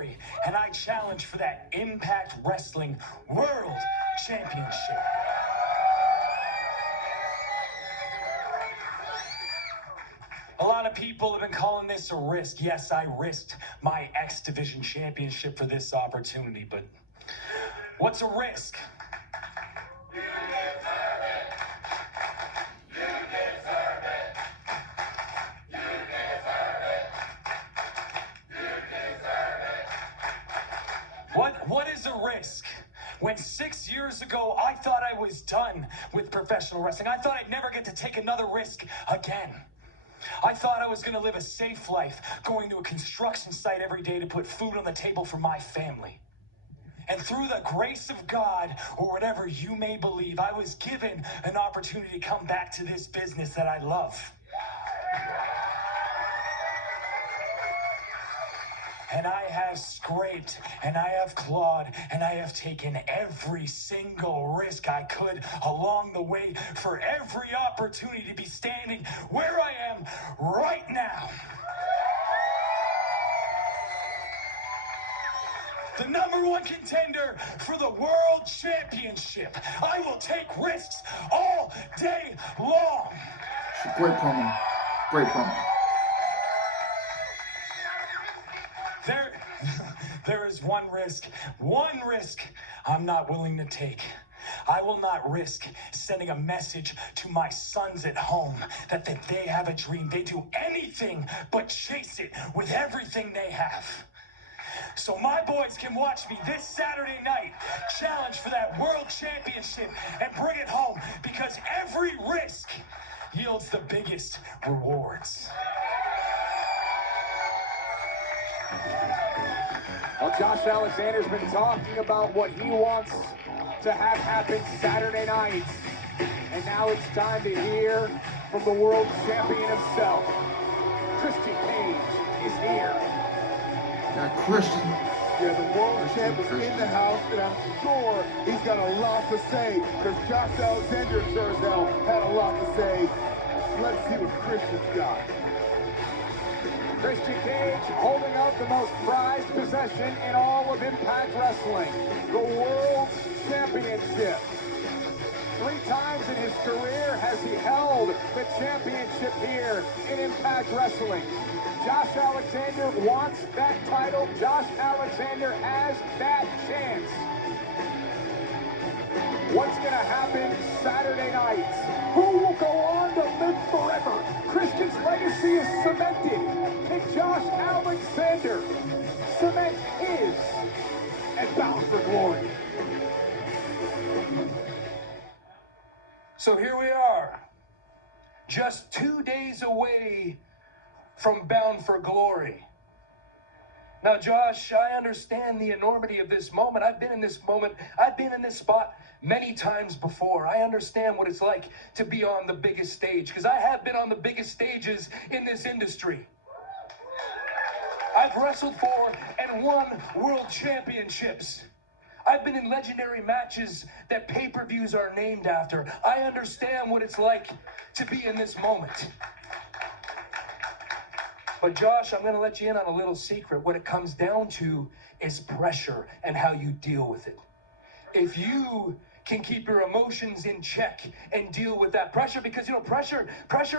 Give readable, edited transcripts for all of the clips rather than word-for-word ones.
Glory, and I challenge for that Impact Wrestling World Championship. A lot of people have been calling this a risk. Yes, I risked my X Division Championship for this opportunity, but what's a risk? You deserve it. You deserve it. You deserve it. You deserve it. What is a risk? When 6 years ago, I thought I was done with professional wrestling. I thought I'd never get to take another risk again. I thought I was going to live a safe life, going to a construction site every day to put food on the table for my family. And through the grace of God, or whatever you may believe, I was given an opportunity to come back to this business that I love. And I have scraped, and I have clawed, and I have taken every single risk I could along the way for every opportunity to be standing where I am right now. The #1 contender for the World Championship. I will take risks all day long. Great promo. Great promo. There is one risk I'm not willing to take. I will not risk sending a message to my sons at home that they have a dream. They do anything but chase it with everything they have. So my boys can watch me this Saturday night challenge for that World Championship and bring it home, because every risk yields the biggest rewards. Well, Josh Alexander's been talking about what he wants to have happen Saturday night. And now it's time to hear from the world champion himself. Christian Cage is here. Got Christian. Yeah, the world champ is in the house, and I'm sure he's got a lot to say, because Josh Alexander sure as hell had a lot to say. Let's see what Christian's got. Christian Cage holding up the most prized possession in all of Impact Wrestling, the World Championship. 3 times in his career has he held the championship here in Impact Wrestling. Josh Alexander wants that title. Josh Alexander has that chance. What's going to happen Saturday night? Who will go on to live forever? Christian's legacy is cemented. Can Josh Alexander cement his and Bound for Glory? So here we are, just 2 days away from Bound for Glory. Now, Josh, I understand the enormity of this moment. I've been in this moment. I've been in this spot many times before. I understand what it's like to be on the biggest stage, because I have been on the biggest stages in this industry. I've wrestled for and won world championships. I've been in legendary matches that pay-per-views are named after. I understand what it's like to be in this moment. But Josh, I'm going to let you in on a little secret. What it comes down to is pressure and how you deal with it. If you can keep your emotions in check and deal with that pressure, because, you know, pressure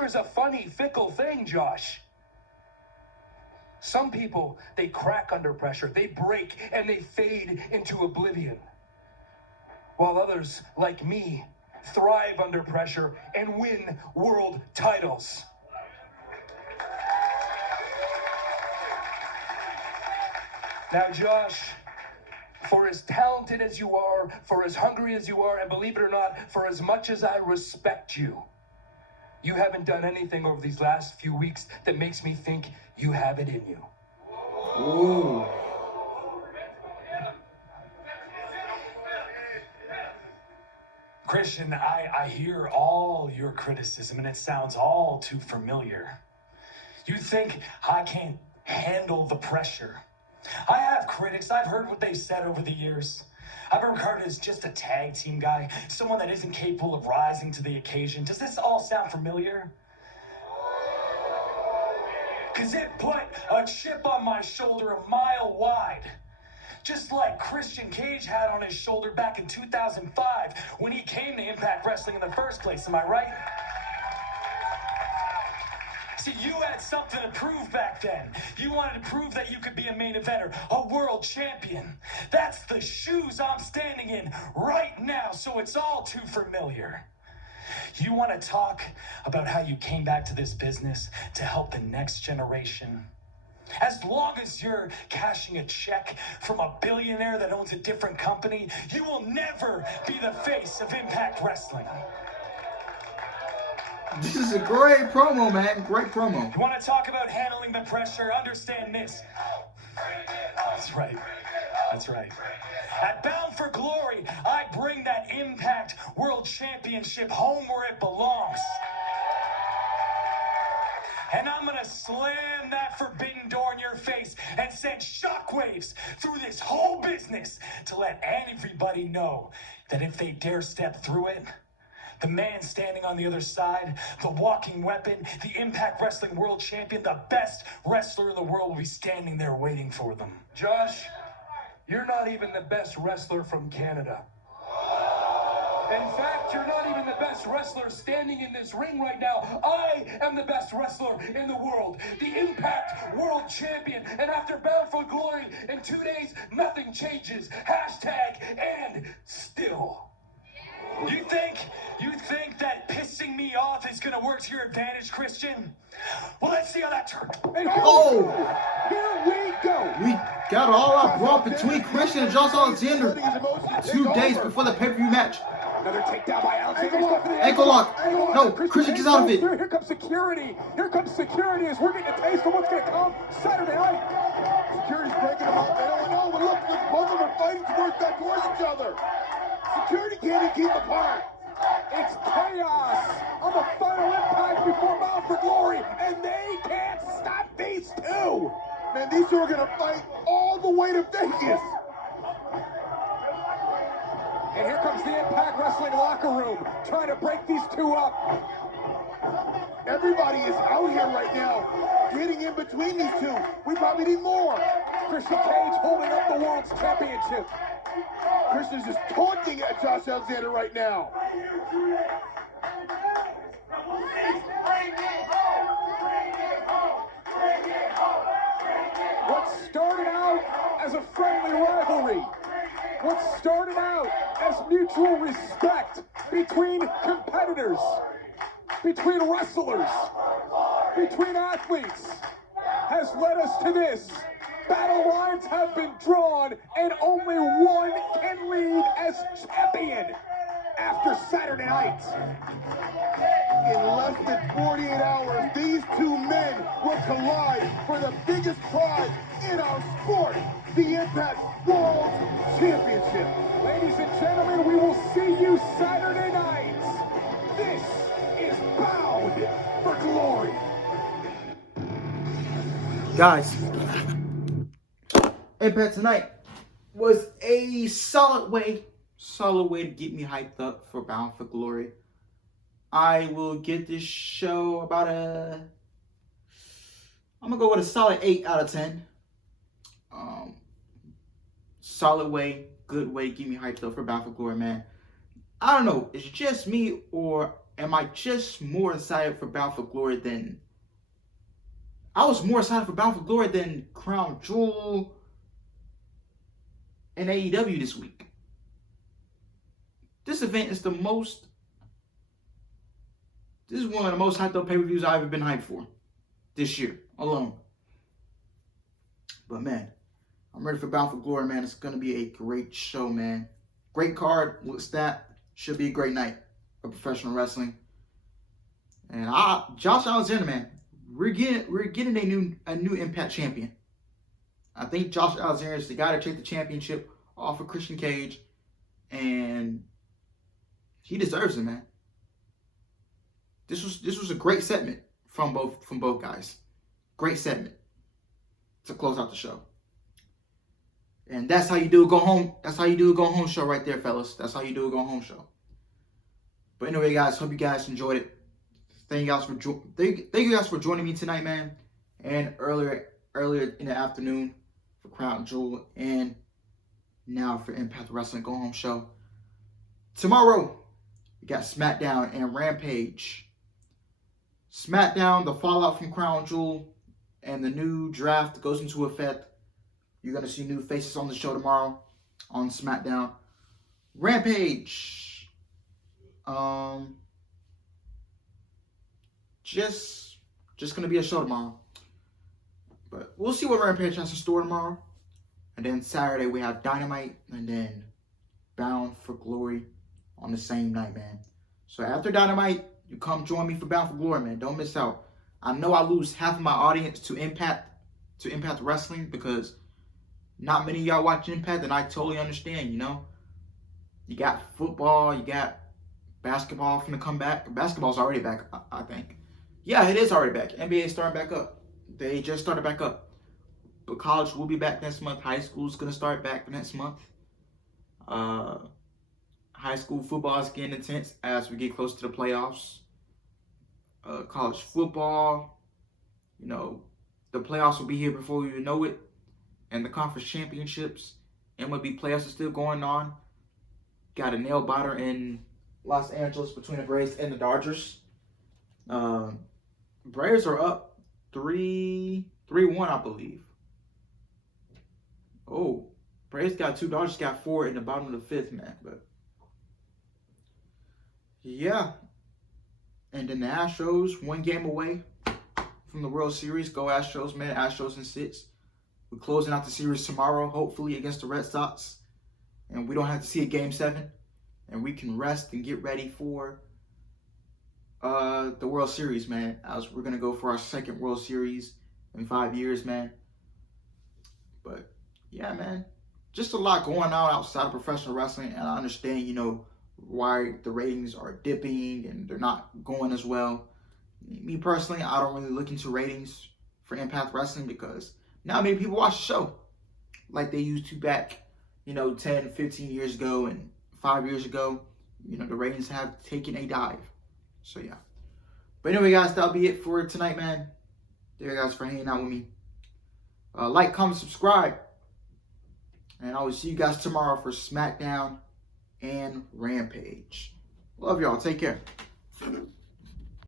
is a funny, fickle thing, Josh. Some people, they crack under pressure, they break, and they fade into oblivion. While others, like me, thrive under pressure and win world titles. Now, Josh, for as talented as you are, for as hungry as you are, and believe it or not, for as much as I respect you, you haven't done anything over these last few weeks that makes me think you have it in you. Ooh. Christian, I hear all your criticism, and it sounds all too familiar. You think I can't handle the pressure. I have critics. I've heard what they've said over the years. I've been regarded as just a tag team guy, someone that isn't capable of rising to the occasion. Does this all sound familiar? Because it put a chip on my shoulder a mile wide. Just like Christian Cage had on his shoulder back in 2005 when he came to Impact Wrestling in the first place, am I right? See, you had something to prove back then. You wanted to prove that you could be a main eventer, a world champion. That's the shoes I'm standing in right now, so it's all too familiar. You want to talk about how you came back to this business to help the next generation? As long as you're cashing a check from a billionaire that owns a different company, you will never be the face of Impact Wrestling. This is a great promo, man. Great promo. You want to talk about handling the pressure? Understand this. That's right. That's right. At Bound for Glory, I bring that Impact World Championship home where it belongs. And I'm going to slam that forbidden door in your face and send shockwaves through this whole business to let everybody know that if they dare step through it, the man standing on the other side, the walking weapon, the Impact Wrestling World Champion, the best wrestler in the world will be standing there waiting for them. Josh, you're not even the best wrestler from Canada. In fact, you're not even the best wrestler standing in this ring right now. I am the best wrestler in the world, the Impact World Champion. And after Bound for Glory, in 2 days, nothing changes. Hashtag and still. You think that pissing me off is gonna work to your advantage, Christian? Well, let's see how that turns. Oh! Here we go. We got all out brought between Christian and Josh Alexander 2 days before the pay-per-view match. Another takedown by Alexander. Ankle lock. No, Christian gets out of it. Here comes security. Here comes security as we're getting a taste of what's going to come Saturday night. Security's breaking them up. They don't know, but look, both of them are fighting towards each other. Security can't even keep apart. It's chaos on the final Impact before Bound for Glory, and they can't stop these two. Man, these two are going to fight all the way to Vegas. And here comes the Impact Wrestling locker room trying to break these two up. Everybody is out here right now, getting in between these two. We probably need more. Christian Cage holding up the World's Championship. Christian's just taunting at Josh Alexander right now. What started out as a friendly rivalry, what started out as mutual respect between competitors, between wrestlers, between athletes, has led us to this. Battle lines have been drawn, and only one can lead as champion after Saturday night. In less than 48 hours, these two men will collide for the biggest prize in our sport, the Impact World Championship. Ladies and gentlemen, we will see you Saturday night. This is Bound for Glory. Guys, Impact tonight was a solid way to get me hyped up for Bound for Glory. I will give this show about I'm gonna go with a solid 8 out of 10. Solid way, good way to get me hyped up for Bound for Glory, man. I don't know, it's just me, or am I just more excited for Bound for Glory than... I was more excited for Bound for Glory than Crown Jewel and AEW this week. This event is this is one of the most hyped up pay-per-views I've ever been hyped for this year alone. But man, I'm ready for Bound for Glory, man. It's going to be a great show, man. Great card. Looks that. Should be a great night of professional wrestling. And Josh Alexander, man, we're getting a new Impact champion. I think Josh Alexander is the guy to take the championship off of Christian Cage, and he deserves it, man. This was a great segment from both guys. Great segment to close out the show. And that's how you do a go home. That's how you do a go home show right there, fellas. That's how you do a go home show. But anyway, guys, hope you guys enjoyed it. Thank you guys for joining me tonight, man. and earlier in the afternoon for Crown Jewel, and now for Impact Wrestling Go Home Show. Tomorrow, we got SmackDown and Rampage. SmackDown, the fallout from Crown Jewel, and the new draft goes into effect. You're going to see new faces on the show tomorrow on SmackDown. Rampage. Just going to be a show tomorrow. But we'll see what Rampage has in store tomorrow. And then Saturday we have Dynamite, and then Bound for Glory on the same night, man. So after Dynamite, you come join me for Bound for Glory, man. Don't miss out. I know I lose half of my audience to Impact Wrestling because not many of y'all watch Impact, and I totally understand, you know. You got football, you got basketball finna come back. Basketball's already back, I think. Yeah, it is already back. NBA's starting back up. They just started back up. But college will be back next month. High school's going to start back next month. High school football is getting intense as we get close to the playoffs. College football, you know, the playoffs will be here before we even know it. And the conference championships, MLB playoffs are still going on. Got a nail biter in Los Angeles between the Braves and the Dodgers. Braves are up 3-1, I believe. Oh, Braves got 2, Dodgers got 4 in the bottom of the 5th, man. But yeah. And then the Astros, 1 game away from the World Series. Go Astros, man. Astros in 6. We're closing out the series tomorrow, hopefully against the Red Sox. And we don't have to see a Game 7. And we can rest and get ready for the World Series, man. As we're going to go for our 2nd World Series in 5 years, man. But yeah, man, just a lot going on outside of professional wrestling, and I understand, you know, why the ratings are dipping and they're not going as well. Me personally, I don't really look into ratings for Impact Wrestling because not many people watch the show like they used to back, you know, 10, 15 years ago and 5 years ago. You know, the ratings have taken a dive. So yeah. But anyway, guys, that'll be it for tonight, man. Thank you guys for hanging out with me. Like, comment, subscribe. And I will see you guys tomorrow for SmackDown and Rampage. Love y'all. Take care.